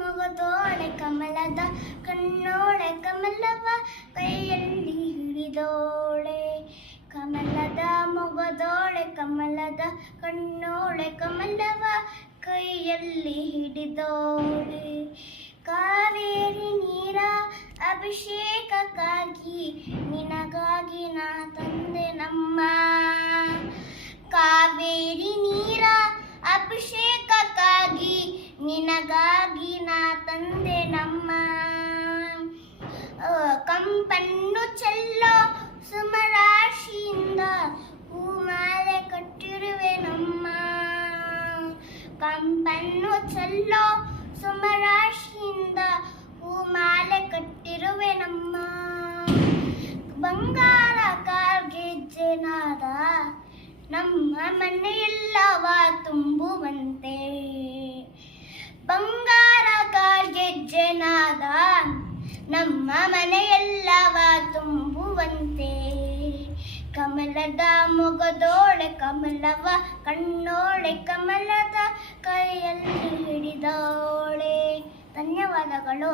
ಮೊಗದೋಳೆ ಕಮಲದ ಕಣ್ಣೋಳೆ ಕಮಲವ ಕೈಯಲ್ಲಿ ಹಿಡಿದೋಳೆ. ಕಮಲದ ಮೊಗದೋಳೆ ಕಮಲದ ಕಣ್ಣೋಳೆ ಕಮಲವ ಕೈಯಲ್ಲಿ ಹಿಡಿದೋಳೆ. ಕಾವೇರಿ ನೀರ ಅಭಿಷೇಕಕ್ಕಾಗಿ ನಿನಗಾಗಿ ನಾ ತಂದೆ ನಮ್ಮ. ಕಾವೇರಿ ನೀರ ಅಭಿಷೇಕಕ್ಕಾಗಿ ನಿನಗಾಗಿ ನಾ ತಂದೆ ನಮ್ಮ. ಕಂಪನ್ನು ಚೆಲ್ಲೋ ಸುಮರಾಶಿಯಿಂದ ಹೂಮಾಲೆ ಕಟ್ಟಿರುವೆ ನಮ್ಮ. ಕಂಪನ್ನು ಚೆಲ್ಲೋ ಸುಮರಾಶಿಯಿಂದ ಹೂಮಾಲೆ ಕಟ್ಟಿರುವೆ ನಮ್ಮ. ಬಂಗಾರ ಕಾರ್ಗೆಜ್ಜೆನಾದ ನಮ್ಮ ಮನೆಯೆಲ್ಲವ ತುಂಬುವಂತೆ. ಬಂಗಾರ ಕಾರ್ಗೆಜ್ಜೆನಾದ ನಮ್ಮ ಮನೆಯೆಲ್ಲವ ತುಂಬುವಂತೆ. ಕಮಲದ ಮೊಗದೋಳೆ ಕಮಲವ ಕಣ್ಣೋಳೆ ಕಮಲದ ಕೈಯಲ್ಲಿ ಹಿಡಿದೋಳೆ. ಧನ್ಯವಾದಗಳು.